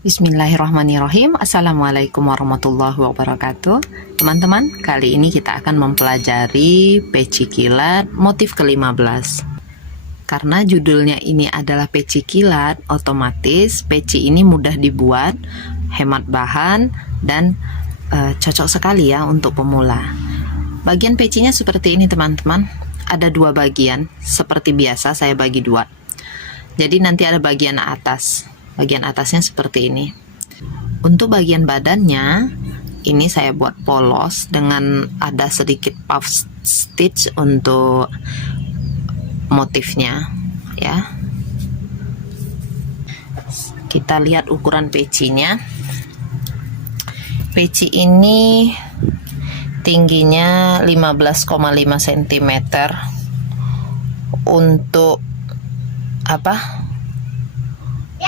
Bismillahirrahmanirrahim. Assalamualaikum warahmatullahi wabarakatuh. Teman-teman, kali ini kita akan mempelajari peci kilat motif ke-15. Karena judulnya ini adalah peci kilat, otomatis peci ini mudah dibuat, hemat bahan, dan cocok sekali ya untuk pemula. Bagian pecinya seperti ini teman-teman. Ada dua bagian, seperti biasa saya bagi dua. Jadi nanti ada bagian atas. Bagian atasnya seperti ini. Untuk bagian badannya, ini saya buat polos dengan ada sedikit puff stitch untuk motifnya, ya. Kita lihat ukuran pecinya. Peci ini tingginya 15,5 cm. Untuk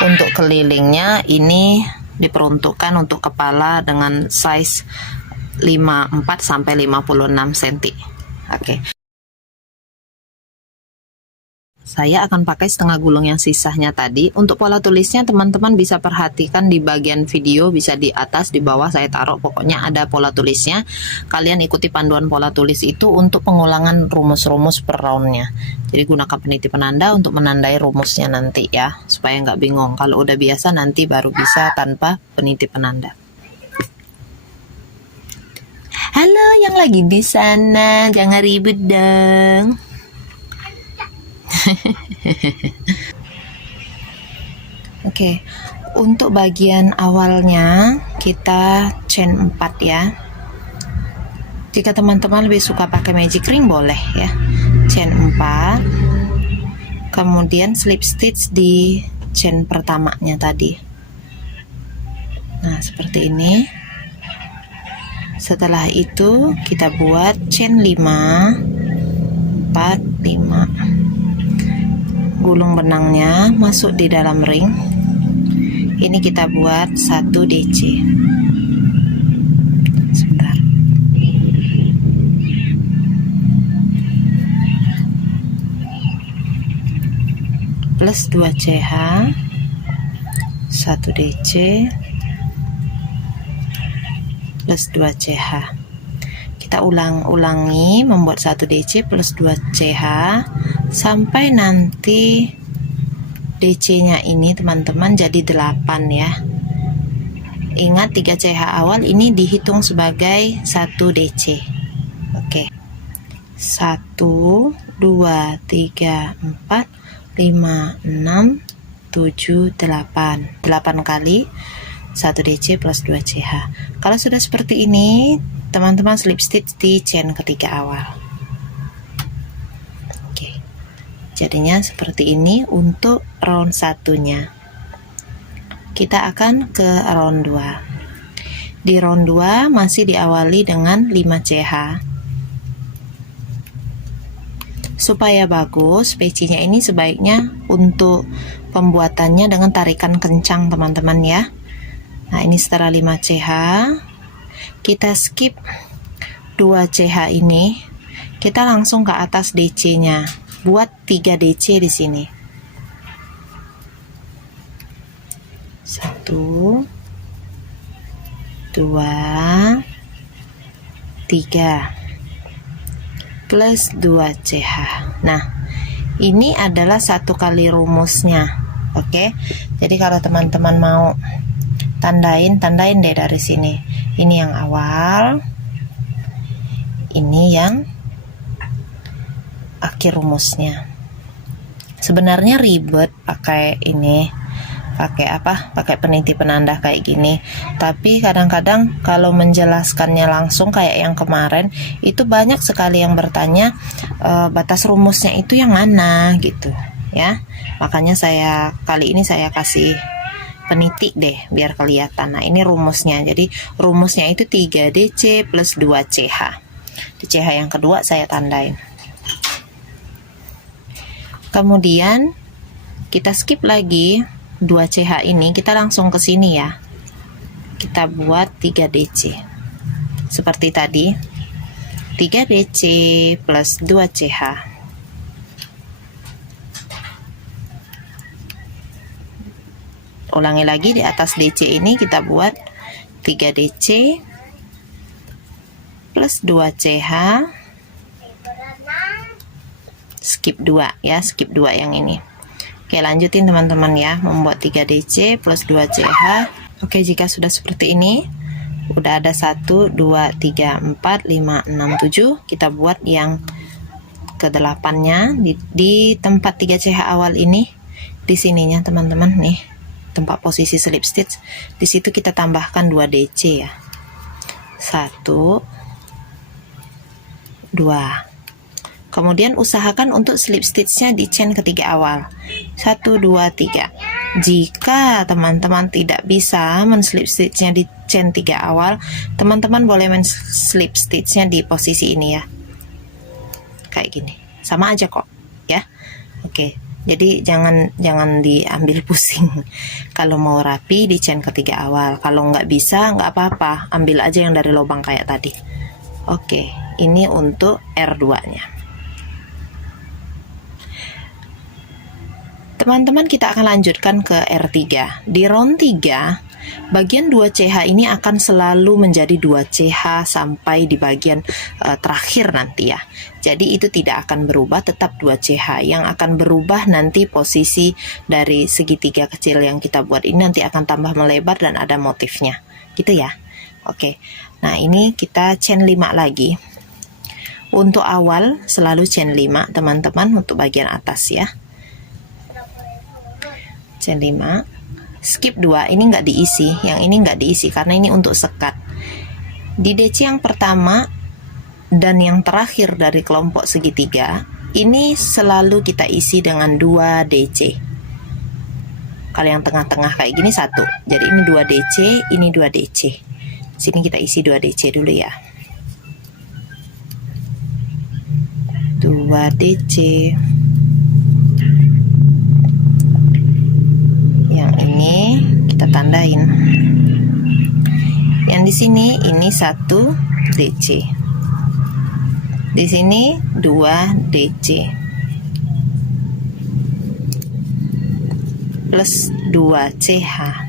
Untuk kelilingnya ini diperuntukkan untuk kepala dengan size 54 sampai 56 cm. Oke. Saya akan pakai setengah gulung yang sisanya tadi. Untuk pola tulisnya teman-teman bisa perhatikan di bagian video, bisa di atas, di bawah saya taruh, pokoknya ada pola tulisnya. Kalian ikuti panduan pola tulis itu untuk pengulangan rumus-rumus per roundnya. Jadi gunakan peniti penanda untuk menandai rumusnya nanti ya, supaya nggak bingung. Kalau udah biasa nanti baru bisa tanpa peniti penanda. Halo yang lagi di sana, jangan ribet dong. Oke, untuk bagian awalnya kita chain 4 ya. Jika teman-teman lebih suka pakai magic ring boleh ya. Chain 4. Kemudian slip stitch di chain pertamanya tadi. Nah, seperti ini. Setelah itu kita buat chain 5 4 5. Gulung benangnya masuk di dalam ring. Ini kita buat 1 DC. Sebentar. Plus 2 CH, 1 DC, plus 2 CH. Kita ulangi membuat 1 DC plus 2 CH sampai nanti DC nya ini teman-teman jadi 8 ya. Ingat 3 CH awal ini dihitung sebagai 1 DC. Oke. 1 2 3 4 5 6 7 8. 8 kali 1 DC plus 2 CH. Kalau sudah seperti ini, teman-teman slip stitch di chain ketiga awal. Oke. Jadinya seperti ini untuk round satunya. Kita akan ke round 2. Di round 2 masih diawali dengan 5 CH. Supaya bagus, pecinya ini sebaiknya untuk pembuatannya dengan tarikan kencang teman-teman ya. Nah, ini setelah 5 CH, kita skip 2 CH ini, kita langsung ke atas DC-nya. Buat 3 DC di sini. 1 2 3 plus 2 CH. Nah, ini adalah 1 kali rumusnya. Oke. Jadi kalau teman-teman mau tandain deh dari sini. Ini yang awal, ini yang akhir rumusnya. Sebenarnya ribet pakai ini, pakai peniti penanda kayak gini. Tapi kadang-kadang kalau menjelaskannya langsung kayak yang kemarin, itu banyak sekali yang bertanya batas rumusnya itu yang mana gitu ya. Makanya kali ini saya kasih peniti deh biar kelihatan. Nah, ini rumusnya. Jadi rumusnya itu 3 DC plus 2 CH. Di CH yang kedua saya tandain. Kemudian kita skip lagi 2 CH ini, kita langsung ke sini ya. Kita buat 3 DC. Seperti tadi. 3 DC plus 2 CH. Ulangi lagi, di atas DC ini kita buat 3 DC plus 2 CH, skip 2 ya, skip 2 yang ini. Oke, lanjutin teman-teman ya, membuat 3 DC plus 2 CH. Oke, jika sudah seperti ini, udah ada 1, 2, 3, 4, 5, 6, 7, kita buat yang ke-8-nya di tempat 3 CH awal ini, di sininya teman-teman nih, tempat posisi slip stitch. Di situ kita tambahkan 2 DC ya. 1, 2. Kemudian usahakan untuk slip stitchnya di chain ketiga awal. 1, 2, 3. Jika teman-teman tidak bisa men-slip stitchnya di chain 3 awal, teman-teman boleh men-slip stitchnya di posisi ini ya. Kayak gini. Sama aja kok, ya. Oke. Jadi jangan diambil pusing. Kalau mau rapi di chain ketiga awal, kalau nggak bisa nggak apa-apa, ambil aja yang dari lubang kayak tadi. Oke, ini untuk R2-nya. Teman-teman, kita akan lanjutkan ke R3. Di round 3, bagian 2 CH ini akan selalu menjadi 2 CH sampai di bagian terakhir nanti ya. Jadi itu tidak akan berubah, tetap 2 CH. Yang akan berubah nanti posisi dari segitiga kecil yang kita buat ini nanti akan tambah melebar dan ada motifnya. Gitu ya. Oke. Nah, ini kita chain 5 lagi. Untuk awal selalu chain 5, teman-teman, untuk bagian atas ya. Chain 5. Skip 2, ini nggak diisi, yang ini nggak diisi karena ini untuk sekat. Di DC yang pertama dan yang terakhir dari kelompok segitiga, ini selalu kita isi dengan 2 DC. Kalau yang tengah-tengah kayak gini 1, jadi ini 2 DC, ini 2 DC. Sini kita isi 2 DC dulu ya. 2 DC. Yang ini kita tandain. Yang di sini ini 1 DC. Di sini 2 DC. Plus 2 CH.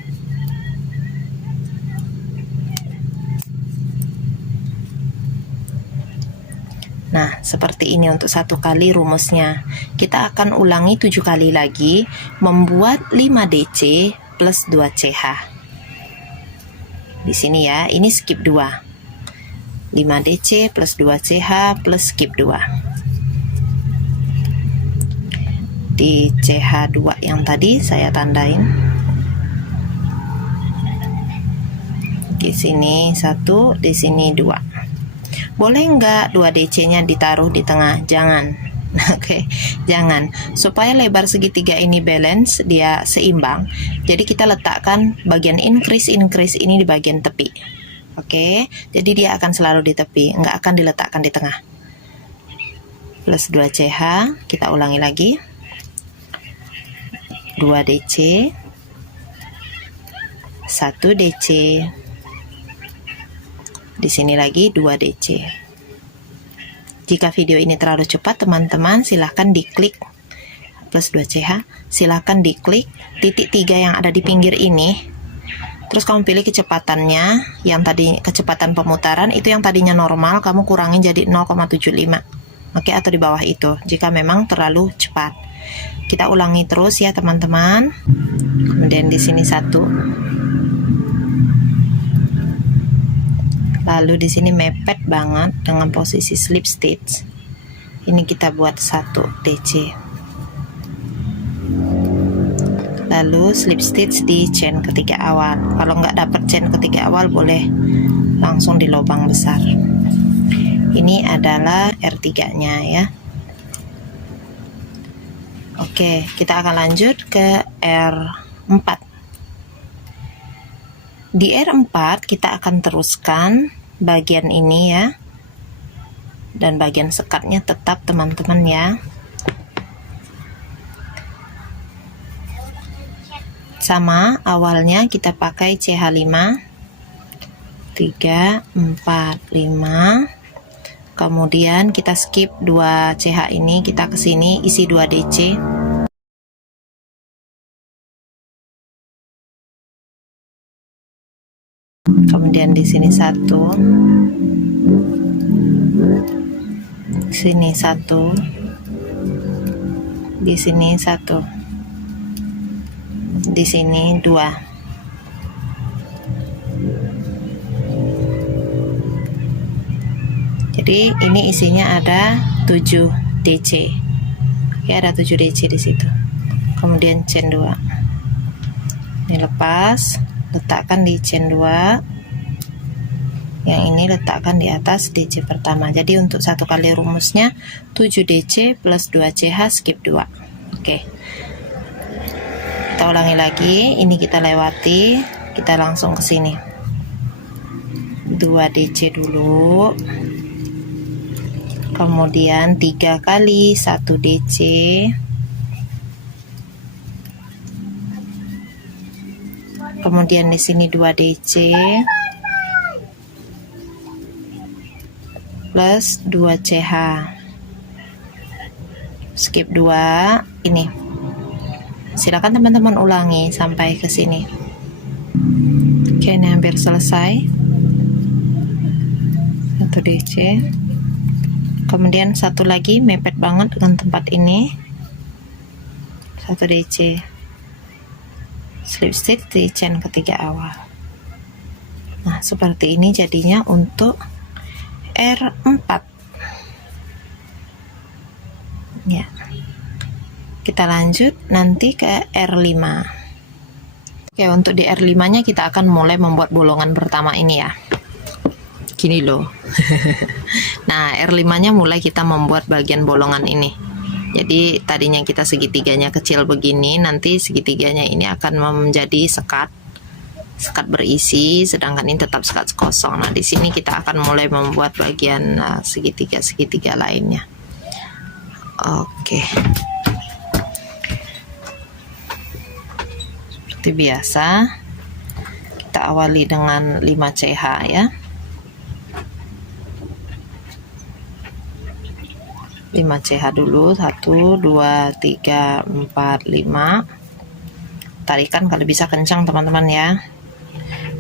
Nah, seperti ini untuk 1 kali rumusnya. Kita akan ulangi 7 kali lagi, membuat 5 DC plus 2 CH. Di sini ya, ini skip 2. 5 DC plus 2 CH plus skip 2. Di CH2 yang tadi saya tandain. Di sini 1, di sini 2. Boleh nggak 2 DC-nya ditaruh di tengah? Jangan. Oke, jangan. Supaya lebar segitiga ini balance, dia seimbang. Jadi kita letakkan bagian increase ini di bagian tepi. Oke, jadi dia akan selalu di tepi, nggak akan diletakkan di tengah. Plus 2 CH, kita ulangi lagi. 2 DC, 1 DC. Di sini lagi 2 DC. Jika video ini terlalu cepat, teman-teman silahkan diklik plus 2 CH, silahkan diklik titik 3 yang ada di pinggir ini. Terus kamu pilih kecepatannya, yang tadi kecepatan pemutaran itu yang tadinya normal, kamu kurangin jadi 0,75. Oke, atau di bawah itu jika memang terlalu cepat. Kita ulangi terus ya teman-teman. Kemudian di sini 1. Lalu di sini mepet banget dengan posisi slip stitch. Ini kita buat 1 DC. Lalu slip stitch di chain ketiga awal. Kalau nggak dapet chain ketiga awal, boleh langsung di lubang besar. Ini adalah R3-nya ya. Oke, kita akan lanjut ke R4. Di R4 kita akan teruskan bagian ini ya. Dan bagian sekatnya tetap teman-teman ya. Sama, awalnya kita pakai CH5 3, 4, 5. Kemudian kita skip 2 CH ini, kita ke sini isi 2 DC. kemudian di sini 1, sini 1, di sini 1, di sini 2. Jadi ini isinya ada 7 DC. Oke, ada 7 DC di situ. Kemudian chain 2. Ini lepas, letakkan di chain 2. Yang ini letakkan di atas DC pertama. Jadi untuk satu kali rumusnya 7 DC plus 2 CH skip 2. Oke. Kita ulangi lagi, ini kita lewati, kita langsung ke sini. 2 DC dulu. Kemudian 3 kali 1 DC, kemudian di sini 2 DC plus 2 CH skip 2. Ini silakan teman-teman ulangi sampai ke sini. Oke, ini hampir selesai. 1 DC, kemudian satu lagi mepet banget dengan tempat ini, 1 DC slip stitch di chain ketiga awal. Nah, seperti ini jadinya untuk R4 ya. Kita lanjut nanti ke R5. Oke, untuk di R5 nya kita akan mulai membuat bolongan pertama ini ya, gini loh. Nah, R5 nya mulai kita membuat bagian bolongan ini. Jadi tadinya kita segitiganya kecil begini, nanti segitiganya ini akan menjadi sekat berisi, sedangkan ini tetap sekat kosong. Nah, di sini kita akan mulai membuat bagian segitiga lainnya. Oke. Seperti biasa, kita awali dengan 5 CH ya. 5 CH dulu, 1, 2, 3, 4, 5. Tarikan kalau bisa kencang teman-teman ya.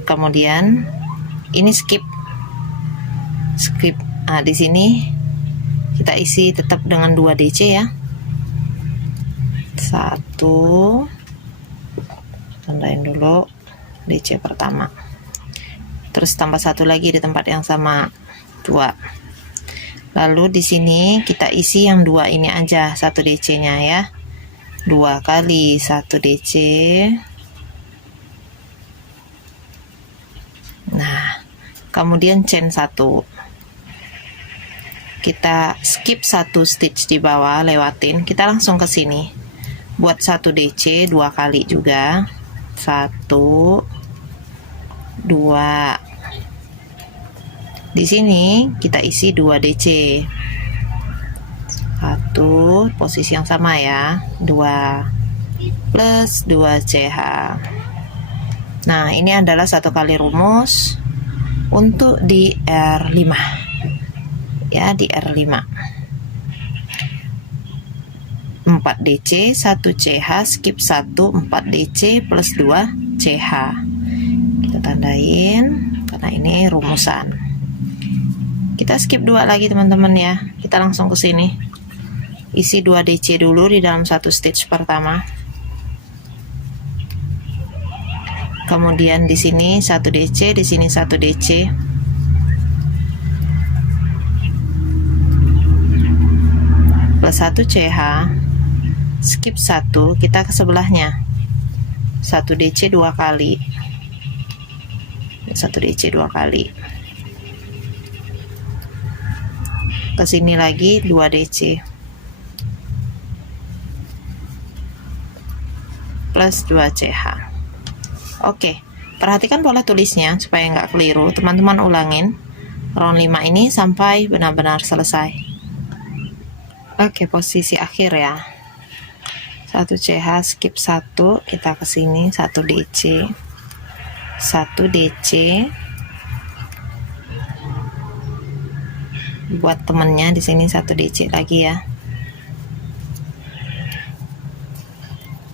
Kemudian ini skip. Nah, di sini kita isi tetap dengan 2 DC ya. 1, tandain dulu DC pertama. Terus tambah 1 lagi di tempat yang sama, 2. Lalu di sini kita isi yang 2 ini aja, 1 DC-nya ya. 2 kali 1 DC. Nah, kemudian chain 1. Kita skip 1 stitch di bawah, lewatin. Kita langsung ke sini. Buat 1 DC 2 kali juga. 1, 2. Di sini kita isi 2 DC. 1, posisi yang sama ya. 2 plus 2 CH. Nah, ini adalah satu kali rumus untuk di R5. Ya, di R5. 4 DC, 1 CH, skip 1, 4 DC plus 2 CH. Kita tandain karena ini rumusan. Kita skip 2 lagi teman-teman ya. Kita langsung ke sini. Isi 2 DC dulu di dalam 1 stitch pertama. Kemudian di sini 1 DC, di sini 1 DC. Plus 1 CH. Skip 1, kita ke sebelahnya. 1 DC 2 kali. 1 DC 2 kali. Ke sini lagi 2 DC. Plus 2 CH. Oke, perhatikan pola tulisnya supaya nggak keliru. Teman-teman ulangin round 5 ini sampai benar-benar selesai. Oke, posisi akhir ya. 1 CH, skip 1, kita ke sini 1 DC. 1 DC. Buat temennya di sini 1 DC lagi ya.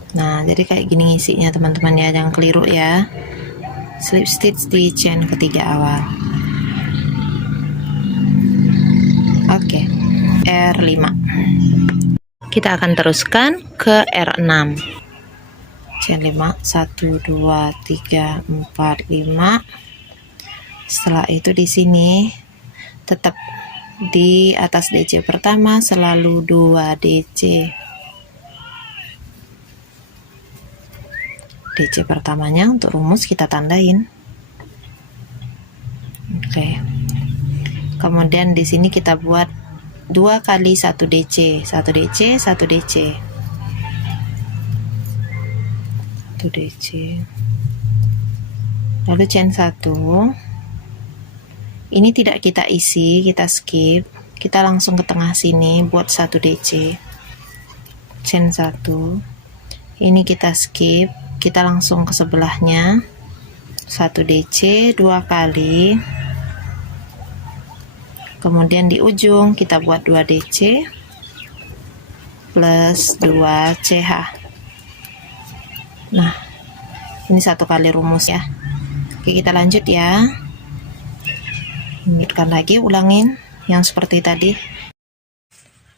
Nah, jadi kayak gini ngisinya teman-teman ya, jangan keliru ya. slip stitch di chain ketiga awal. Oke, R5. Kita akan teruskan ke R6. Chain 5, 1 2 3 4 5. Setelah itu di sini tetap di atas DC pertama selalu 2 DC. DC pertamanya untuk rumus kita tandain. Oke. Kemudian di sini kita buat 2 kali 1 DC, 1 DC, 1 DC. 1 DC. Lalu chain 1. Ini tidak kita isi, kita skip. Kita langsung ke tengah sini buat 1 DC. Chain 1. Ini kita skip, kita langsung ke sebelahnya. 1 DC 2 kali. Kemudian di ujung kita buat 2 DC plus 2 CH. Nah, ini 1 kali rumus ya. Oke, kita lanjut ya. Lanjutkan lagi, ulangin yang seperti tadi.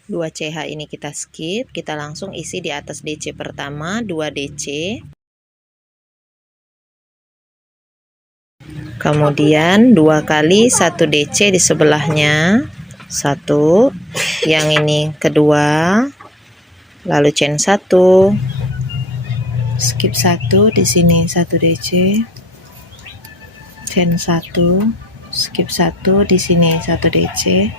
2 CH ini kita skip, kita langsung isi di atas DC pertama 2 DC. Kemudian 2 kali 1 DC di sebelahnya. 1, yang ini kedua. Lalu chain 1. Skip 1 di sini 1 DC. Chain 1. Skip 1 di sini 1 DC.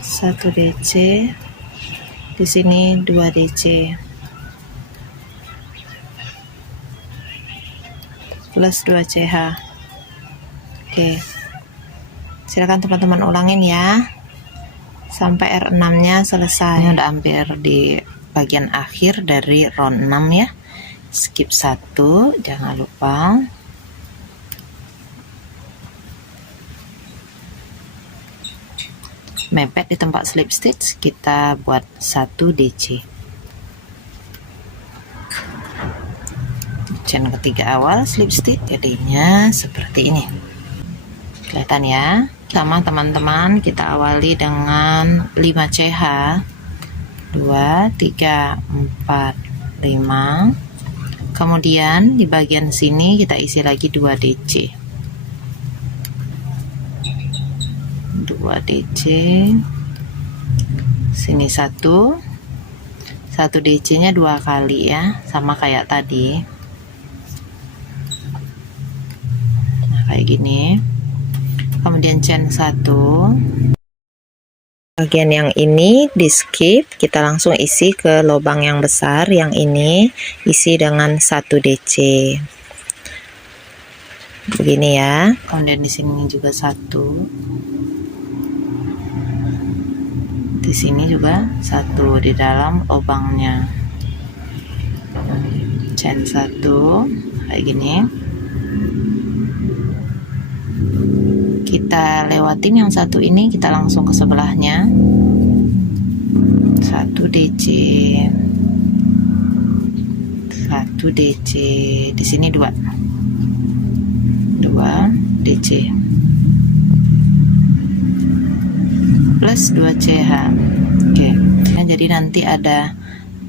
Satu DC di sini 2 DC plus 2 CH. Oke, silakan teman-teman ulangin ya sampai R6 nya selesai. Ini udah hampir di bagian akhir dari round 6 ya. Skip 1, jangan lupa. Mepet di tempat slip stitch, kita buat 1 DC. Chain ketiga awal slip stitch, jadinya seperti ini. Kelihatan ya? Sama teman-teman, kita awali dengan 5 CH. 2, 3, 4, 5. Kemudian di bagian sini kita isi lagi 2 DC. 2 DC. Sini 1. 1 DC-nya 2 kali ya, sama kayak tadi. Nah, kayak gini. Kemudian chain 1. Bagian yang ini di skip, kita langsung isi ke lubang yang besar. Yang ini isi dengan 1 DC. Begini ya. Kemudian di sini juga 1. Di sini juga 1 di dalam lubangnya. Chain 1 kayak gini. Kita lewatin yang 1 ini, kita langsung ke sebelahnya. 1 DC. 1 DC. Di sini 2. 2 DC. Plus 2 CH. Oke. Nah, jadi nanti ada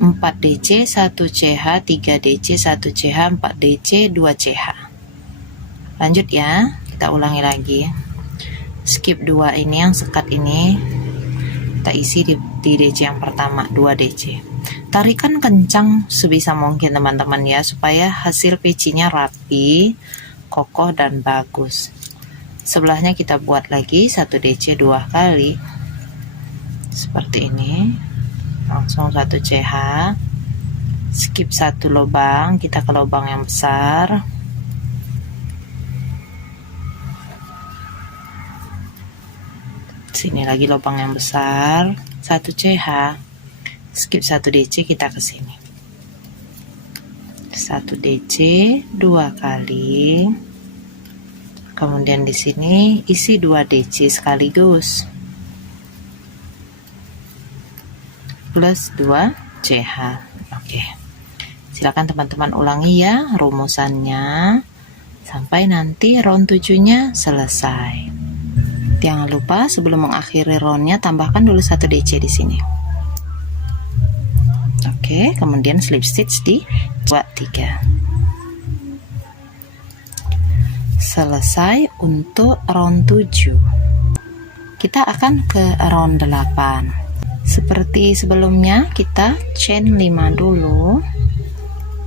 4 DC, 1 CH, 3 DC, 1 CH, 4 DC, 2 CH. Lanjut ya, kita ulangi lagi. Skip 2 ini, yang sekat ini kita isi di DC yang pertama 2 DC. Tarikan kencang sebisa mungkin teman-teman ya, supaya hasil pecinya rapi, kokoh dan bagus. Sebelahnya kita buat lagi 1 DC 2 kali seperti ini. Langsung 1 CH. Skip 1 lubang, kita ke lubang yang besar. Sini lagi lubang yang besar, 1 CH. Skip 1 DC, kita ke sini. 1 DC 2 kali. Kemudian di sini isi 2 DC sekaligus. Plus 2 CH. Oke. Silakan teman-teman ulangi ya rumusannya sampai nanti round 7-nya selesai. Jangan lupa sebelum mengakhiri roundnya tambahkan dulu 1 DC di sini. Oke, kemudian slip stitch di 2, 3. Selesai untuk round 7. Kita akan ke round 8. Seperti sebelumnya, kita chain 5 dulu.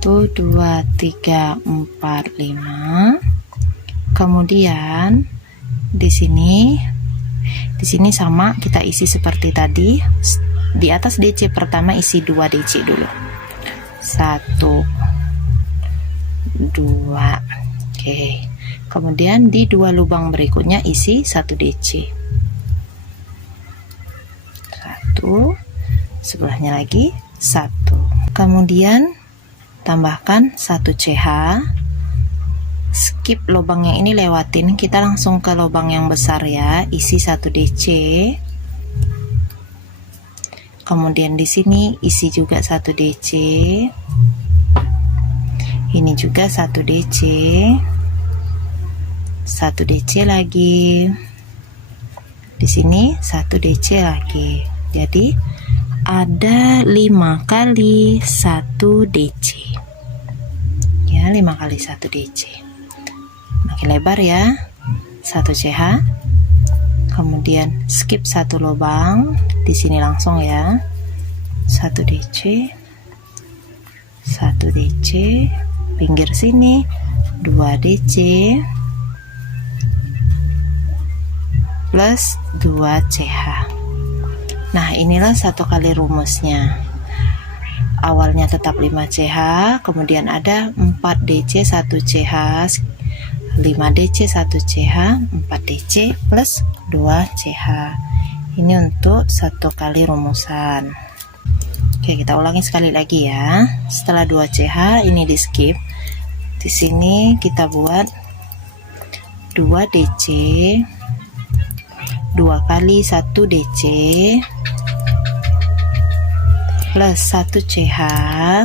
1, 2, 3, 4, 5. Kemudian di sini sama kita isi seperti tadi. Di atas DC pertama isi 2 DC dulu. 1, 2. Oke. Kemudian di 2 lubang berikutnya isi 1 DC. 1, sebelahnya lagi 1. Kemudian tambahkan 1 CH, skip lubang yang ini, lewatin, kita langsung ke lubang yang besar ya, isi 1 DC. Kemudian di sini isi juga 1 DC. Ini juga 1 DC. 1 DC lagi. Di sini 1 DC lagi. Jadi ada 5 kali 1 DC ya, 5 kali 1 DC. Makin lebar ya, 1 CH, kemudian skip 1 lubang di sini langsung ya, 1 DC, 1 DC, pinggir sini 2 DC plus 2 CH. Nah, inilah 1 kali rumusnya. Awalnya tetap 5 CH, kemudian ada 4 DC 1 CH, 5 DC 1 CH, 4 DC plus 2 CH. Ini untuk 1 kali rumusan. Oke, kita ulangi sekali lagi ya. Setelah 2 CH ini di skip. Di sini kita buat 2 DC, 2 kali 1 DC plus 1 CH,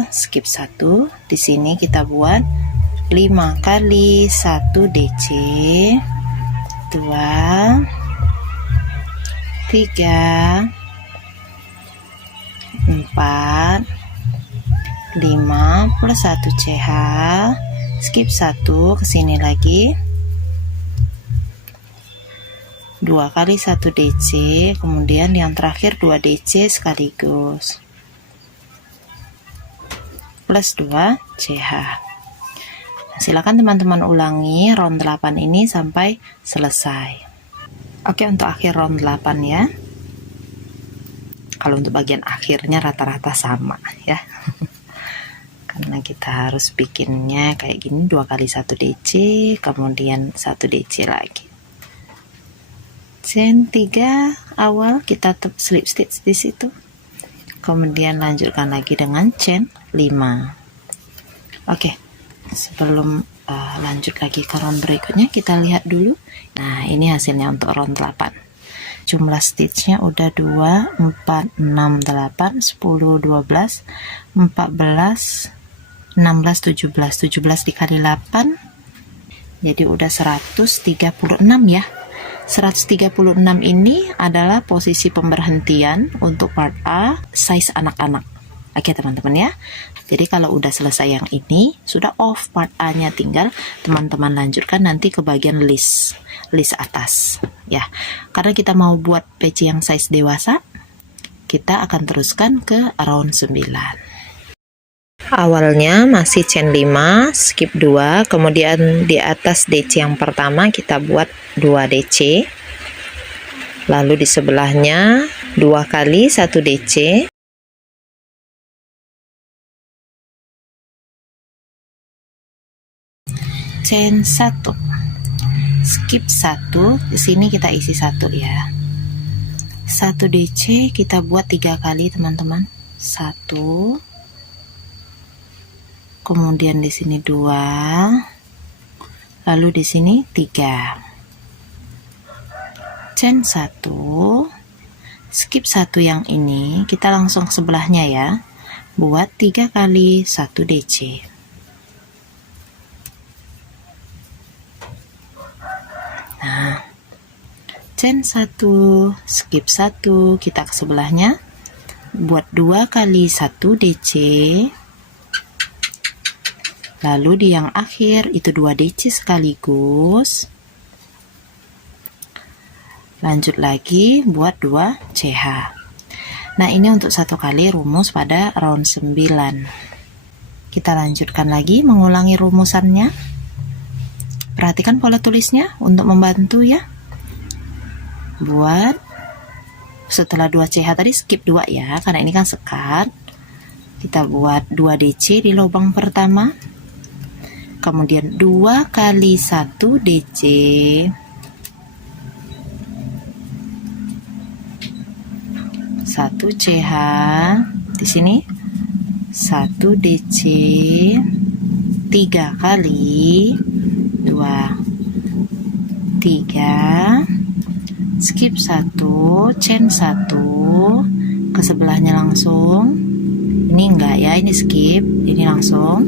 skip 1. Di sini kita buat 5 kali 1 DC, 2, 3, 4, 5 plus 1 CH, skip 1, ke sini lagi 2 kali 1 DC, kemudian yang terakhir 2 DC sekaligus plus 2 CH. Nah, silakan teman-teman ulangi round 8 ini sampai selesai. Oke, untuk akhir round 8 ya. Kalau untuk bagian akhirnya rata-rata sama ya. Karena kita harus bikinnya kayak gini, 2 kali 1 DC, kemudian 1 DC lagi. Chain 3 awal kita slip stitch di situ. Kemudian lanjutkan lagi dengan chain 5. Oke, sebelum lanjut lagi ke round berikutnya, kita lihat dulu. Nah, ini hasilnya untuk round 8. Jumlah stitchnya udah 2, 4, 6, 8, 10, 12, 14, 16, 17. 17 dikali 8 jadi udah 136 ya. 136 ini adalah posisi pemberhentian untuk part A size anak-anak. Oke teman-teman ya. Jadi kalau udah selesai yang ini, sudah off part A-nya, tinggal teman-teman lanjutkan nanti ke bagian list atas ya. Karena kita mau buat peci yang size dewasa, kita akan teruskan ke round 9. Awalnya masih chain 5, skip 2, kemudian di atas DC yang pertama kita buat 2 DC, lalu di sebelahnya 2 kali 1 DC, chain 1, skip 1, di sini kita isi 1 ya. 1 DC kita buat 3 kali teman-teman, 1, kemudian di sini 2, lalu di sini 3, chain 1, skip 1 yang ini, kita langsung ke sebelahnya ya, buat 3 kali 1 DC. Nah, chain 1, skip 1, kita ke sebelahnya, buat 2 kali 1 DC, lalu di yang akhir itu 2 DC sekaligus, lanjut lagi buat 2 CH. Nah, ini untuk 1 kali rumus pada round 9. Kita lanjutkan lagi mengulangi rumusannya. Perhatikan pola tulisnya untuk membantu ya. Buat setelah 2 CH tadi skip 2 ya, karena ini kan sekat. Kita buat 2 DC di lubang pertama. Kemudian 2 kali 1 DC. 1 CH di sini, 1 DC, 3 kali 2, 3, skip 1, chain 1, ke sebelahnya langsung. Ini enggak ya, ini skip, ini langsung.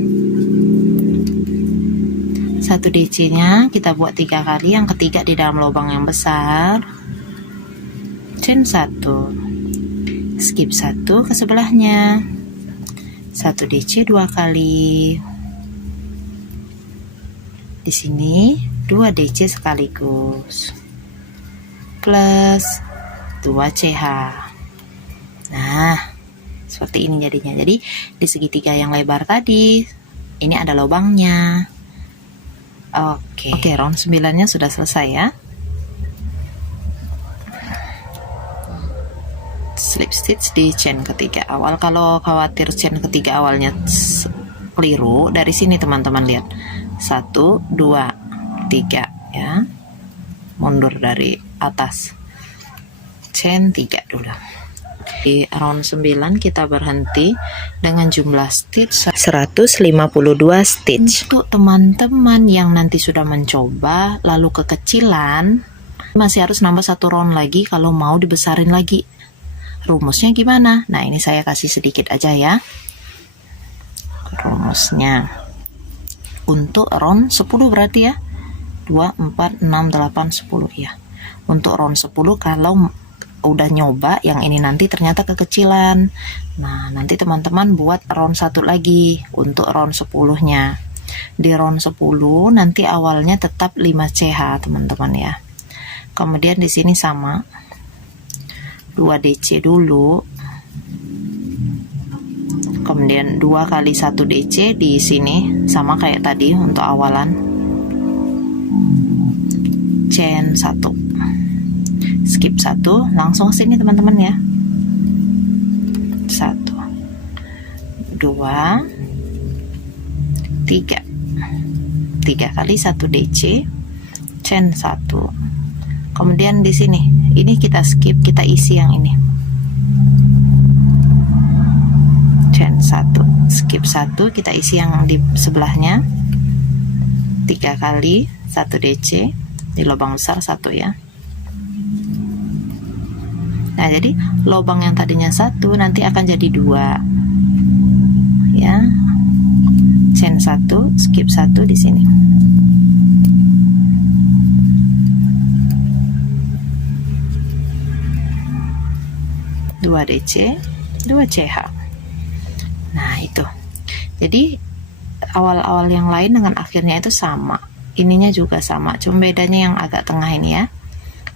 1 DC nya kita buat 3 kali, yang ketiga di dalam lubang yang besar, chain 1, skip 1 ke sebelahnya, 1 DC 2 kali, di sini 2 DC sekaligus, plus 2 CH. Nah, seperti ini jadinya. Jadi di segitiga yang lebar tadi, ini ada lubangnya. Oke, round 9 nya sudah selesai ya. Slip stitch di chain ketiga awal. Kalau khawatir chain ketiga awalnya keliru, dari sini teman-teman lihat 1, 2, 3 ya, mundur dari atas, chain 3 dulu. Di round 9 kita berhenti dengan jumlah stitch 152 stitch. Untuk teman-teman yang nanti sudah mencoba lalu kekecilan, masih harus nambah 1 round lagi kalau mau dibesarin lagi. Rumusnya gimana? Nah, ini saya kasih sedikit aja ya. Rumusnya untuk round 10 berarti ya, 2, 4, 6, 8, 10 ya. Untuk round 10 kalau udah nyoba yang ini nanti ternyata kekecilan, nah nanti teman-teman buat round 1 lagi untuk round 10 nya. Di round 10 nanti awalnya tetap 5 CH teman-teman ya. Kemudian di sini sama 2 DC dulu, kemudian 2 kali 1 DC di sini sama kayak tadi untuk awalan, chain 1, skip 1, langsung sini teman-teman ya, 1, 2, 3, 3 kali 1 DC, chain 1. Kemudian di sini, ini kita skip, kita isi yang ini. Chain 1, skip 1, kita isi yang di sebelahnya. 3 kali 1 DC di lubang besar 1 ya. Nah, jadi lubang yang tadinya 1 nanti akan jadi 2. Ya. Chain 1, skip 1 di sini. 2 DC, 2 CH. Nah, itu. Jadi awal-awal yang lain dengan akhirnya itu sama. Ininya juga sama, cuma bedanya yang agak tengah ini ya.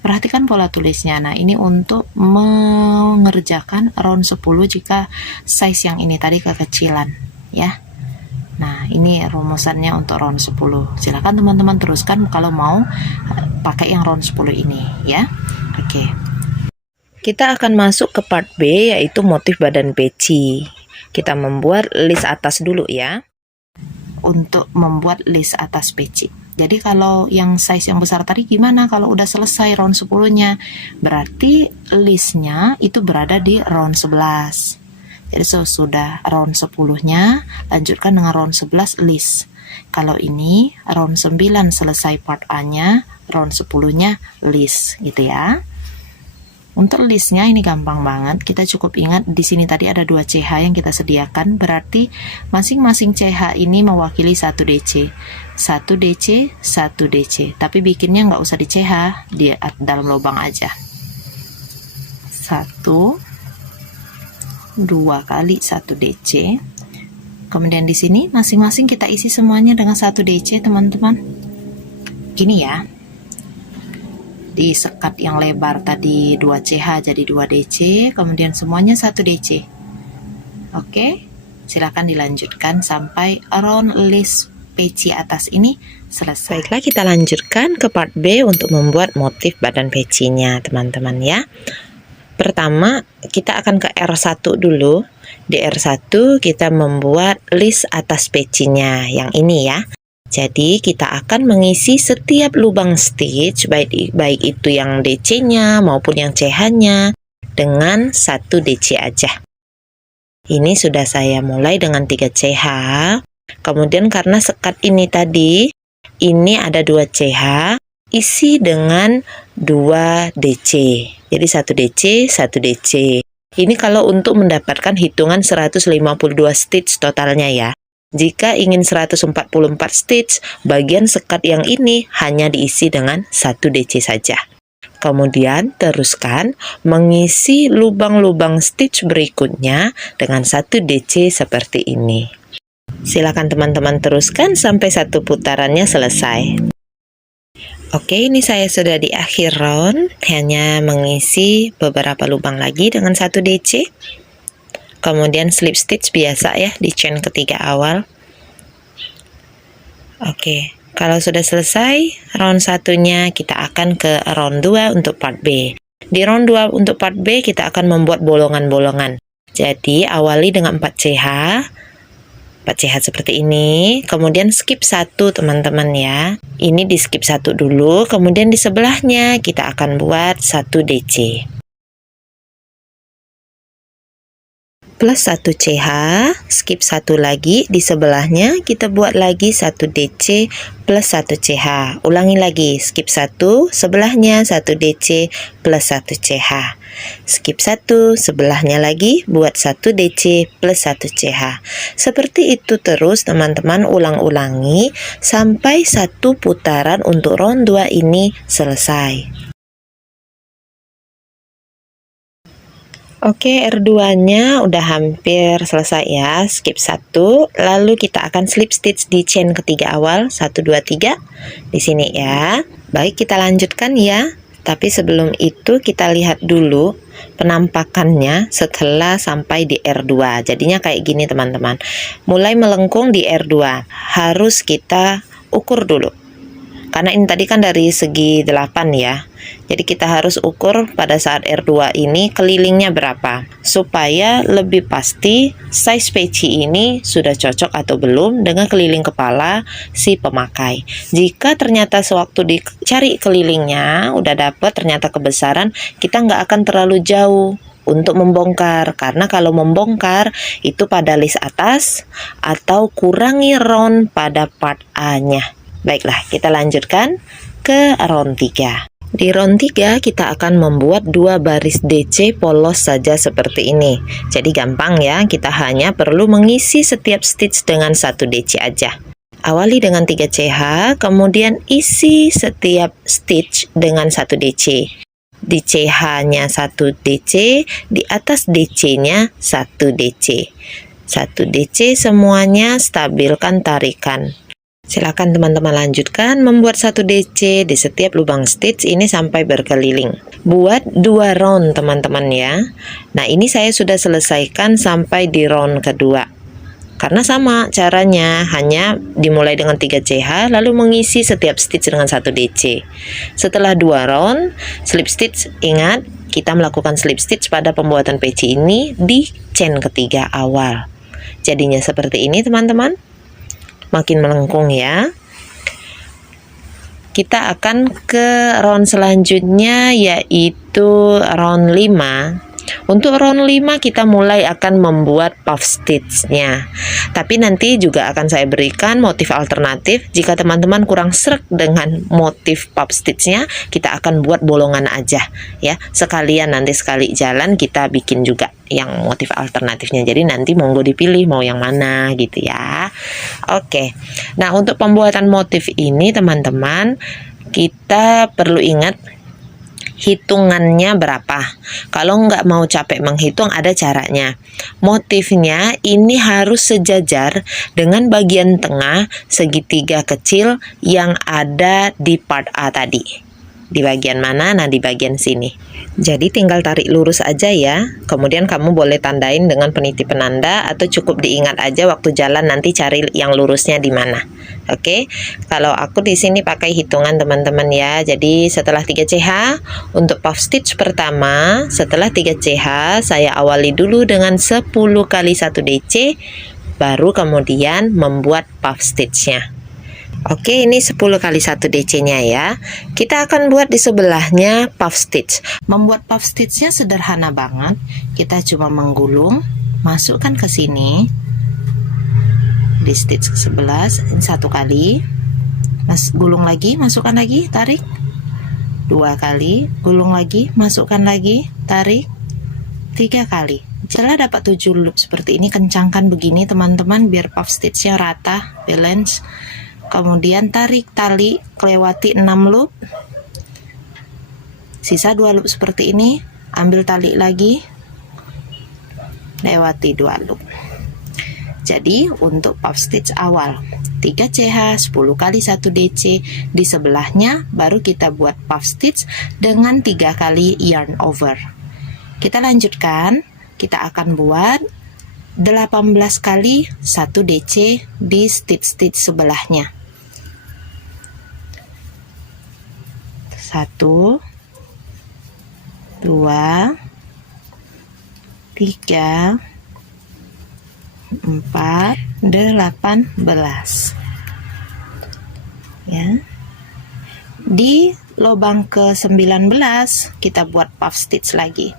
Perhatikan pola tulisnya. Nah, ini untuk mengerjakan round 10 jika size yang ini tadi kekecilan ya. Nah, ini rumusannya untuk round 10. Silakan teman-teman teruskan kalau mau pakai yang round 10 ini ya. Oke. Kita akan masuk ke part B, yaitu motif badan peci. Kita membuat list atas dulu ya. Untuk membuat list atas peci. Jadi kalau yang size yang besar tadi gimana kalau udah selesai round 10-nya? Berarti listnya itu berada di round 11. Jadi sudah round 10-nya, lanjutkan dengan round 11 list. Kalau ini round 9 selesai part A-nya, round 10-nya list gitu ya. Untuk listnya ini gampang banget. Kita cukup ingat di sini tadi ada 2 CH yang kita sediakan, berarti masing-masing CH ini mewakili 1 DC. 1 DC, 1 DC. Tapi bikinnya nggak usah di CH, di dalam lubang aja. 1 2 kali 1 DC. Kemudian di sini masing-masing kita isi semuanya dengan 1 DC, teman-teman. Gini ya. Di sekat yang lebar tadi 2 CH jadi 2 DC, kemudian semuanya 1 DC. Oke, silakan dilanjutkan sampai round list peci atas ini selesai. Baiklah, kita lanjutkan ke part B untuk membuat motif badan pecinya, teman-teman ya. Pertama, kita akan ke R1 dulu. Di R1 kita membuat list atas pecinya yang ini ya. Jadi kita akan mengisi setiap lubang stitch, baik itu yang DC-nya maupun yang CH-nya dengan 1 DC aja. Ini sudah saya mulai dengan 3 CH. Kemudian karena sekat ini tadi, ini ada 2 CH, isi dengan 2 DC. Jadi 1 DC, 1 DC. Ini kalau untuk mendapatkan hitungan 152 stitch totalnya ya. Jika ingin 144 stitch, bagian sekat yang ini hanya diisi dengan 1 DC saja. Kemudian teruskan mengisi lubang-lubang stitch berikutnya dengan 1 DC seperti ini. Silakan teman-teman teruskan sampai 1 putarannya selesai. Oke, ini saya sudah di akhir round, hanya mengisi beberapa lubang lagi dengan 1 DC. Kemudian slip stitch biasa ya di chain ketiga awal. Oke, kalau sudah selesai round satunya, kita akan ke round 2 untuk part B. Di round 2 untuk part B kita akan membuat bolongan-bolongan. Jadi awali dengan 4 CH. 4 CH seperti ini, kemudian skip 1 teman-teman ya. Ini di skip 1 dulu, kemudian di sebelahnya kita akan buat 1 DC. Plus 1 CH, skip 1 lagi, di sebelahnya kita buat lagi 1 DC plus 1 CH. Ulangi lagi, skip 1, sebelahnya 1 DC plus 1 CH. Skip 1, sebelahnya lagi buat 1 DC plus 1 CH. Seperti itu terus teman-teman, ulang-ulangi sampai 1 putaran untuk round 2 ini selesai. Oke, R2-nya udah hampir selesai ya. Skip 1, lalu kita akan slip stitch di chain ketiga awal 1 2 3 di sini ya. Baik, kita lanjutkan ya. Tapi sebelum itu kita lihat dulu penampakannya setelah sampai di R2. Jadinya kayak gini teman-teman. Mulai melengkung di R2 harus kita ukur dulu. Karena ini tadi kan dari segi 8 ya. Jadi kita harus ukur pada saat R2 ini kelilingnya berapa, supaya lebih pasti size peci ini sudah cocok atau belum dengan keliling kepala si pemakai. Jika ternyata sewaktu dicari kelilingnya udah dapet ternyata kebesaran, kita nggak akan terlalu jauh untuk membongkar, karena kalau membongkar itu pada list atas atau kurangi round pada part A-nya. Baiklah, kita lanjutkan ke round 3. Di round 3 kita akan membuat 2 baris DC polos saja seperti ini. Jadi gampang ya, kita hanya perlu mengisi setiap stitch dengan 1 DC aja. Awali dengan 3 CH, kemudian isi setiap stitch dengan 1 DC. Di CH-nya 1 DC, di atas DC-nya 1 DC. 1 DC semuanya, stabilkan tarikan. Silakan teman-teman lanjutkan membuat 1 DC di setiap lubang stitch ini sampai berkeliling. Buat 2 round teman-teman ya. Nah, ini saya sudah selesaikan sampai di round kedua. Karena sama caranya, hanya dimulai dengan 3 CH lalu mengisi setiap stitch dengan 1 DC. Setelah 2 round, slip stitch, ingat kita melakukan slip stitch pada pembuatan peci ini di chain ketiga awal. Jadinya seperti ini teman-teman. Makin melengkung ya. Kita akan ke round selanjutnya, yaitu round 5. Untuk round 5 kita mulai akan membuat puff stitch-nya. Tapi nanti juga akan saya berikan motif alternatif. Jika teman-teman kurang sreg dengan motif puff stitch-nya, kita akan buat bolongan aja ya. Sekalian nanti sekali jalan kita bikin juga yang motif alternatifnya. Jadi nanti monggo dipilih mau yang mana gitu ya. Oke. Nah, untuk pembuatan motif ini teman-teman, kita perlu ingat hitungannya berapa. Kalau nggak mau capek menghitung, ada caranya. Motifnya ini harus sejajar dengan bagian tengah segitiga kecil yang ada di part A tadi. Di bagian mana? Nah, di bagian sini. Jadi tinggal tarik lurus aja ya. Kemudian kamu boleh tandain dengan peniti penanda atau cukup diingat aja waktu jalan nanti cari yang lurusnya di mana. Oke. Kalau aku di sini pakai hitungan teman-teman ya. Jadi setelah 3 CH untuk puff stitch pertama, setelah 3 CH saya awali dulu dengan 10 kali 1 DC, baru kemudian membuat puff stitch-nya. Oke, ini 10 kali 1 DC-nya ya. Kita akan buat di sebelahnya puff stitch. Membuat puff stitch-nya sederhana banget. Kita cuma menggulung, masukkan ke sini. Di stitch ke-11, 1 kali. Gulung lagi, masukkan lagi, tarik. 2 kali, gulung lagi, masukkan lagi, tarik. 3 kali. Setelah dapat 7 loop seperti ini, kencangkan begini teman-teman biar puff stitch-nya rata, balance. Kemudian tarik tali, lewati 6 loop, sisa 2 loop seperti ini, ambil tali lagi, lewati 2 loop. Jadi untuk puff stitch awal 3 CH 10 kali 1 DC, di sebelahnya baru kita buat puff stitch dengan 3 kali yarn over. Kita lanjutkan, kita akan buat 18 kali 1 DC di stitch sebelahnya. 1, 2, 3, 4, 18 ya. Di lubang ke-19 kita buat puff stitch lagi.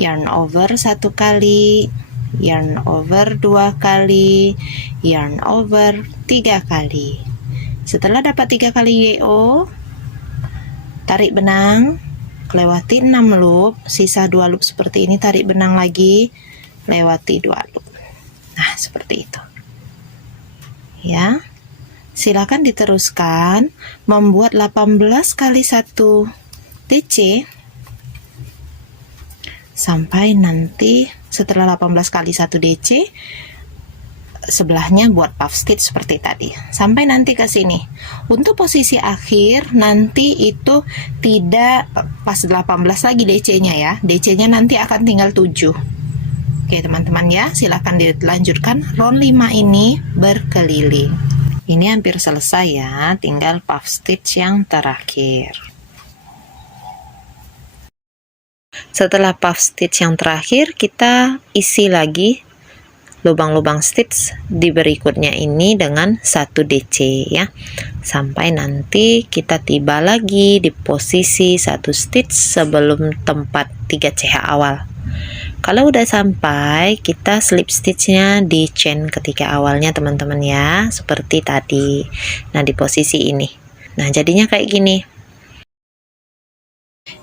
Yarn over 1 kali, yarn over 2 kali, yarn over 3 kali. Setelah dapat 3 kali YO, tarik benang, lewati 6 loop, sisa 2 loop seperti ini, tarik benang lagi, lewati 2 loop. Nah, seperti itu. Ya. Silakan diteruskan membuat 18 kali 1 DC sampai nanti setelah 18 kali 1 DC sebelahnya buat puff stitch seperti tadi sampai nanti ke sini. Untuk posisi akhir nanti itu tidak pas 18 lagi DC-nya ya. DC-nya nanti akan tinggal 7. Oke teman-teman ya, silahkan dilanjutkan round 5 ini berkeliling. Ini hampir selesai ya, tinggal puff stitch yang terakhir. Setelah puff stitch yang terakhir, kita isi lagi lubang-lubang stitch di berikutnya ini dengan 1 DC ya, sampai nanti kita tiba lagi di posisi 1 stitch sebelum tempat 3 CH awal. Kalau udah sampai, kita slip stitchnya di chain ketiga awalnya teman-teman ya, seperti tadi. Nah, di posisi ini. Nah, jadinya kayak gini.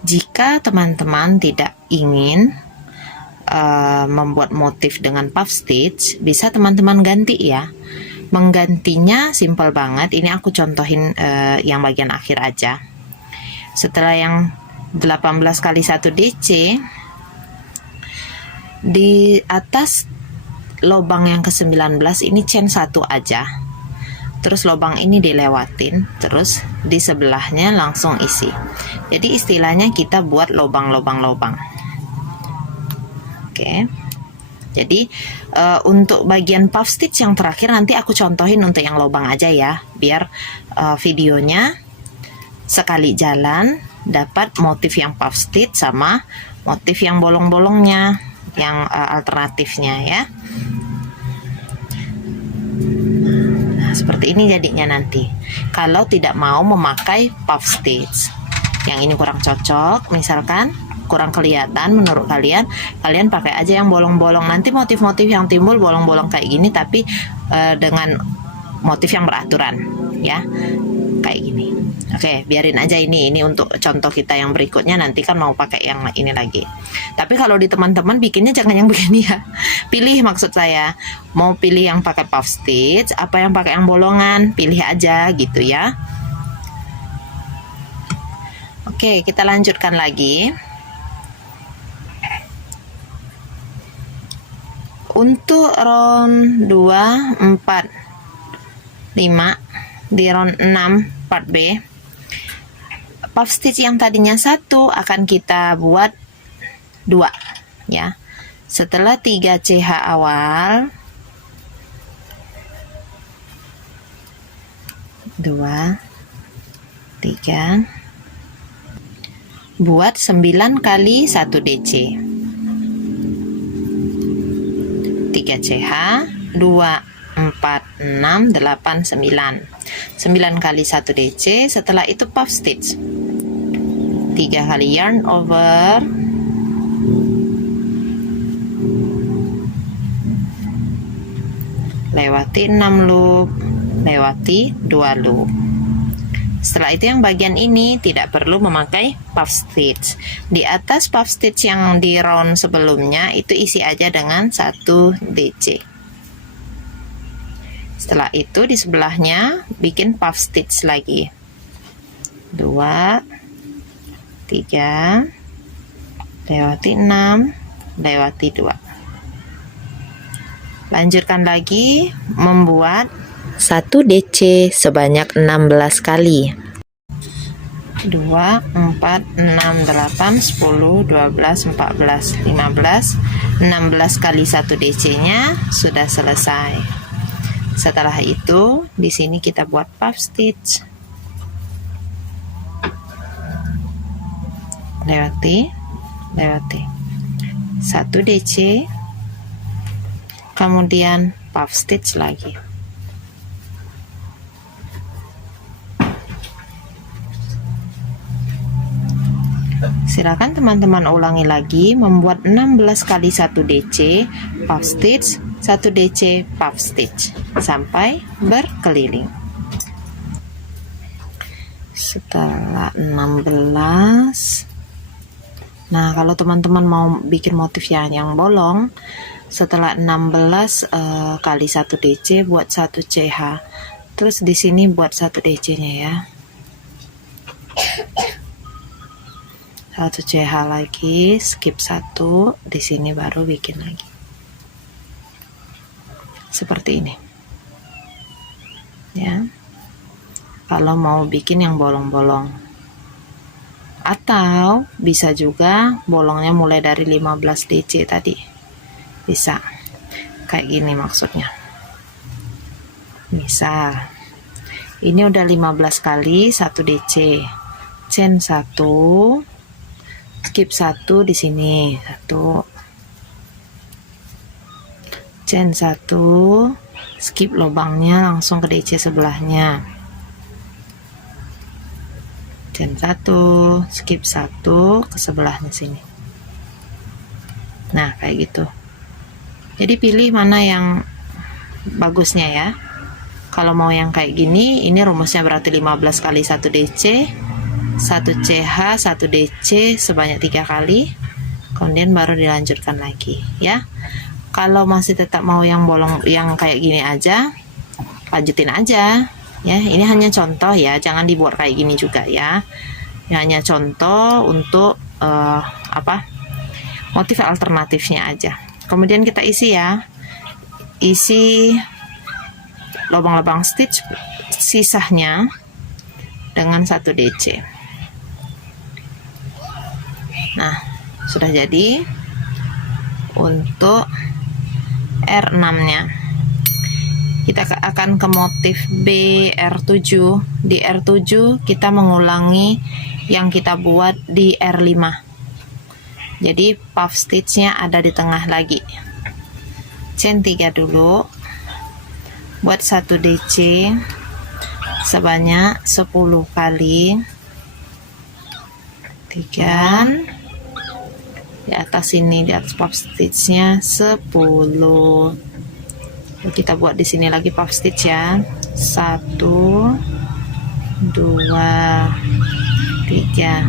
Jika teman-teman tidak ingin membuat motif dengan puff stitch, bisa teman-teman ganti ya. Menggantinya simple banget. Ini aku contohin yang bagian akhir aja. Setelah yang 18 kali 1 DC, di atas lubang yang ke-19 ini chain 1 aja. Terus lubang ini dilewatin, terus di sebelahnya langsung isi. Jadi istilahnya kita buat lubang-lubang-lubang. Oke. Jadi untuk bagian puff stitch yang terakhir nanti aku contohin untuk yang lubang aja ya, biar videonya sekali jalan dapat motif yang puff stitch sama motif yang bolong-bolongnya, yang alternatifnya ya. Nah, seperti ini jadinya nanti. Kalau tidak mau memakai puff stitch, yang ini kurang cocok, misalkan kurang kelihatan menurut kalian, kalian pakai aja yang bolong-bolong. Nanti motif-motif yang timbul bolong-bolong kayak gini, tapi dengan motif yang beraturan ya, kayak gini. Oke, biarin aja ini untuk contoh kita yang berikutnya, nanti kan mau pakai yang ini lagi. Tapi kalau di teman-teman bikinnya jangan yang begini ya. Pilih, maksud saya, mau pilih yang pakai puff stitch apa yang pakai yang bolongan, pilih aja gitu ya. Oke, kita lanjutkan lagi. Untuk round 2, 4, 5 di round 6 part B, puff stitch yang tadinya 1 akan kita buat 2 ya. Setelah 3 CH awal, 2, 3, buat 9 kali 1 DC, 3 CH, 2, 4, 6, 8, 9 kali 1 DC. Setelah itu puff stitch 3 kali yarn over, lewati 6 loop, lewati 2 loop. Setelah itu yang bagian ini tidak perlu memakai puff stitch. Di atas puff stitch yang di round sebelumnya itu isi aja dengan 1 DC. Setelah itu di sebelahnya bikin puff stitch lagi, 2, 3, lewati 6, lewati 2. Lanjutkan lagi membuat 1 DC sebanyak 16 kali. 2, 4, 6, 8, 10, 12, 14, 15, 16 kali 1 DC nya sudah selesai. Setelah itu di sini kita buat puff stitch, lewati 1 DC, kemudian puff stitch lagi. Silakan teman-teman ulangi lagi membuat 16 kali 1 DC, puff stitch, 1 DC, puff stitch sampai berkeliling. Setelah 16, nah kalau teman-teman mau bikin motif yang bolong, setelah 16 kali 1 DC buat 1 CH, terus di sini buat 1 DC nya ya, 1 CH lagi, skip 1, di sini baru bikin lagi seperti ini ya, kalau mau bikin yang bolong-bolong. Atau bisa juga bolongnya mulai dari 15 DC tadi, bisa kayak gini maksudnya. Misal ini udah 15 kali 1 DC, chain 1, skip 1 di sini, 1, chain 1, skip lubangnya langsung ke DC sebelahnya, chain 1, skip 1 ke sebelahnya sini. Nah kayak gitu. Jadi pilih mana yang bagusnya ya. Kalau mau yang kayak gini, ini rumusnya berarti 15 kali 1 DC, 1 CH, 1 DC sebanyak 3 kali, kemudian baru dilanjutkan lagi ya. Kalau masih tetap mau yang bolong yang kayak gini aja, lanjutin aja ya. Ini hanya contoh ya, jangan dibuat kayak gini juga ya. Ini hanya contoh untuk motif alternatifnya aja. Kemudian kita isi ya, isi lubang-lubang stitch sisanya dengan 1 DC. Nah sudah jadi untuk R6 nya. Kita akan ke motif B R7. Di R7 kita mengulangi yang kita buat di R5. Jadi puff stitchnya ada di tengah lagi. Chain 3 dulu, buat 1 DC sebanyak 10 kali, 3, Di atas ini, di atas puff stitchnya 10. Lalu kita buat di sini lagi puff stitch ya. 1 2 3.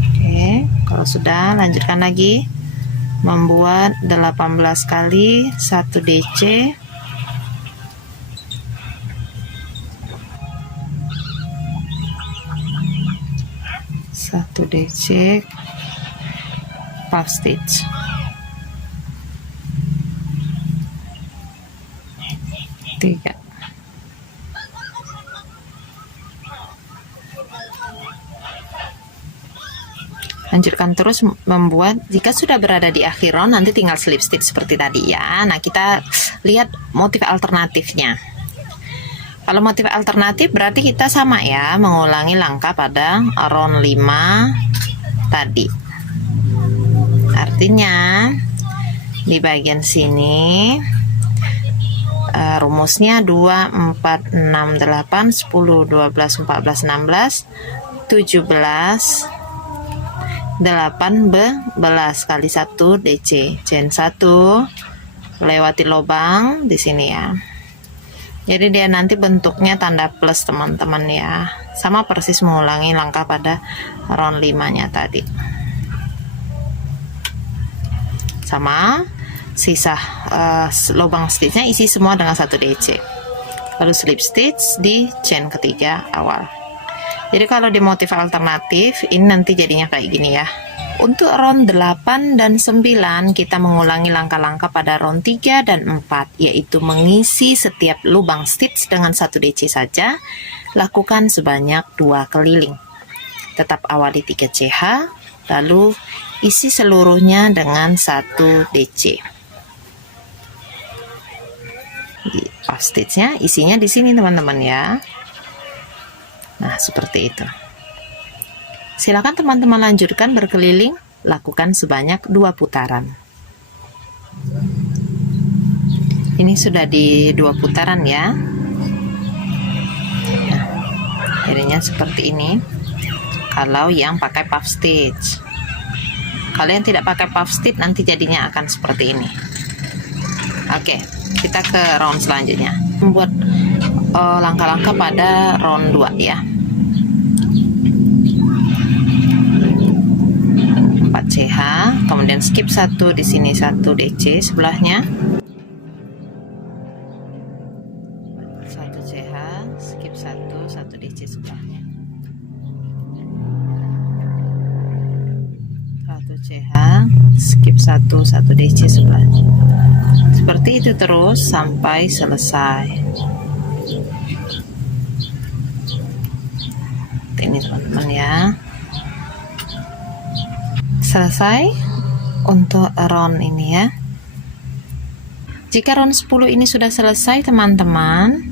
Oke, kalau sudah lanjutkan lagi membuat 18 kali 1 DC. Satu DC puff stitch. Tiga. Lanjutkan terus membuat. Jika sudah berada di akhir round, nanti tinggal slip stitch seperti tadi ya. Nah, kita lihat motif alternatifnya. Kalau motif alternatif berarti kita sama ya, mengulangi langkah pada round 5 tadi. Artinya di bagian sini rumusnya 2 4 6 8 10 12 14 16 17 18 kali 1 DC, chain 1, lewati lubang di sini ya. Jadi dia nanti bentuknya tanda plus teman-teman ya. Sama persis mengulangi langkah pada round 5-nya tadi. Sama sisa lubang stitchnya isi semua dengan 1 DC. Lalu slip stitch di chain ketiga awal. Jadi kalau di motif alternatif ini nanti jadinya kayak gini ya. Untuk round 8 dan 9 kita mengulangi langkah-langkah pada round 3 dan 4, yaitu mengisi setiap lubang stitch dengan 1 DC saja. Lakukan sebanyak 2 keliling. Tetap awali 3 CH, lalu isi seluruhnya dengan 1 DC. Puff stitchnya isinya di sini teman-teman ya. Nah, seperti itu. Silakan teman-teman lanjutkan berkeliling, lakukan sebanyak 2 putaran. Ini sudah di 2 putaran ya. Nah, jadinya seperti ini. Kalau yang pakai puff stitch. Kalau yang tidak pakai puff stitch nanti jadinya akan seperti ini. Oke, kita ke round selanjutnya. Membuat langkah-langkah pada round 2 ya. 4 CH, kemudian skip 1 di sini, 1 DC sebelahnya. 1 CH, skip 1 DC sebelahnya. 1 CH, skip 1 DC sebelahnya. Seperti itu terus sampai selesai. Ini teman-teman ya. Selesai untuk round ini ya. Jika round 10 ini sudah selesai teman-teman,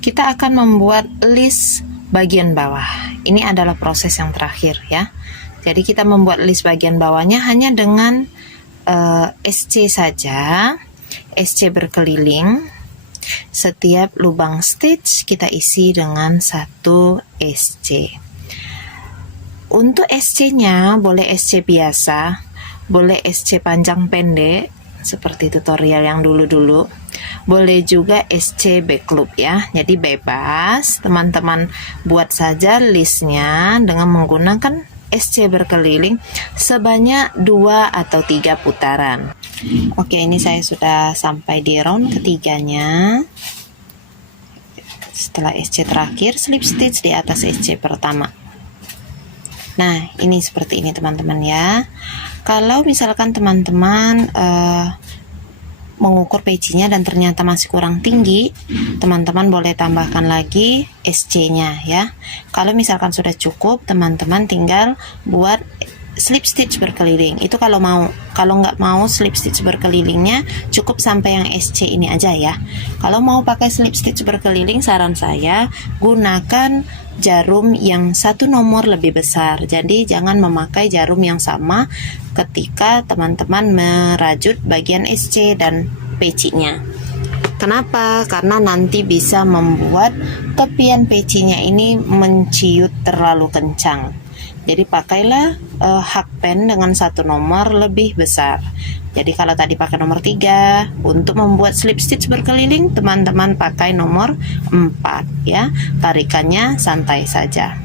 kita akan membuat list bagian bawah. Ini adalah proses yang terakhir ya. Jadi kita membuat list bagian bawahnya hanya dengan SC saja. SC berkeliling. Setiap lubang stitch kita isi dengan 1 SC. Untuk SC-nya boleh SC biasa, boleh SC panjang pendek seperti tutorial yang dulu-dulu. Boleh juga SC backloop ya. Jadi bebas, teman-teman buat saja listnya dengan menggunakan SC berkeliling sebanyak 2 atau 3 putaran. Oke, ini saya sudah sampai di round ketiganya. Setelah SC terakhir, slip stitch di atas SC pertama. Nah, ini seperti ini teman-teman ya. Kalau misalkan teman-teman mengukur pecinya dan ternyata masih kurang tinggi, teman-teman boleh tambahkan lagi SC-nya ya. Kalau misalkan sudah cukup, teman-teman tinggal buat slip stitch berkeliling. Itu kalau mau. Kalau nggak mau slip stitch berkelilingnya, cukup sampai yang SC ini aja ya. Kalau mau pakai slip stitch berkeliling, saran saya gunakan jarum yang 1 nomor lebih besar. Jadi jangan memakai jarum yang sama ketika teman-teman merajut bagian SC dan pecinya. Kenapa? Karena nanti bisa membuat tepian pecinya ini menciut terlalu kencang. Jadi pakailah hakpen dengan satu nomor lebih besar. Jadi kalau tadi pakai nomor 3, untuk membuat slip stitch berkeliling, teman-teman pakai nomor 4 ya. Tarikannya santai saja.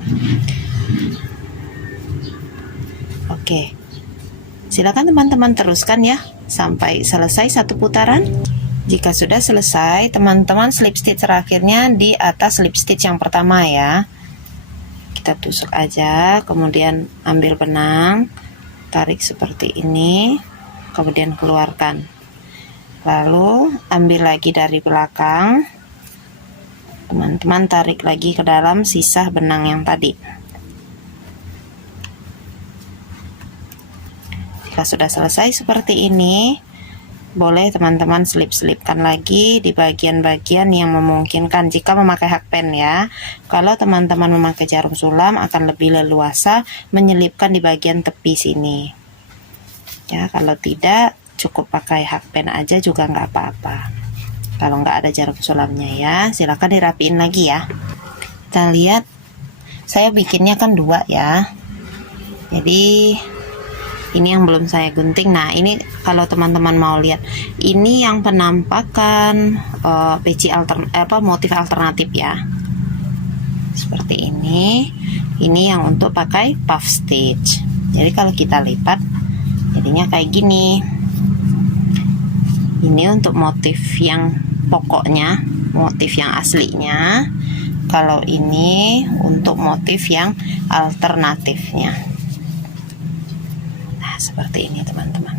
Oke. Silakan teman-teman teruskan ya sampai selesai satu putaran. Jika sudah selesai, teman-teman slip stitch terakhirnya di atas slip stitch yang pertama ya. Kita tusuk aja, kemudian ambil benang, tarik seperti ini, kemudian keluarkan. Lalu ambil lagi dari belakang, teman-teman tarik lagi ke dalam sisa benang yang tadi. Jika sudah selesai seperti ini, boleh teman-teman selip-selipkan lagi di bagian-bagian yang memungkinkan jika memakai hakpen ya. Kalau teman-teman memakai jarum sulam akan lebih leluasa menyelipkan di bagian tepi sini ya. Kalau tidak, cukup pakai hakpen aja juga nggak apa-apa kalau nggak ada jarum sulamnya ya. Silahkan dirapiin lagi ya. Kita lihat, saya bikinnya kan 2 ya, jadi ini yang belum saya gunting. Nah, ini kalau teman-teman mau lihat, ini yang penampakan peci motif alternatif ya. Seperti ini. Ini yang untuk pakai puff stitch. Jadi kalau kita lipat, jadinya kayak gini. Ini untuk motif yang pokoknya, motif yang aslinya. Kalau ini untuk motif yang alternatifnya. Seperti ini teman-teman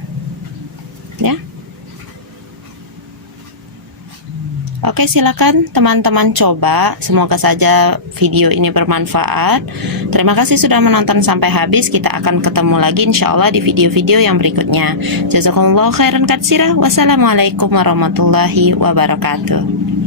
ya. Oke, silakan teman-teman coba. Semoga saja video ini bermanfaat. Terima kasih sudah menonton sampai habis. Kita akan ketemu lagi insya Allah di video-video yang berikutnya. Jazakumullah khairan katsirah. Wassalamualaikum warahmatullahi wabarakatuh.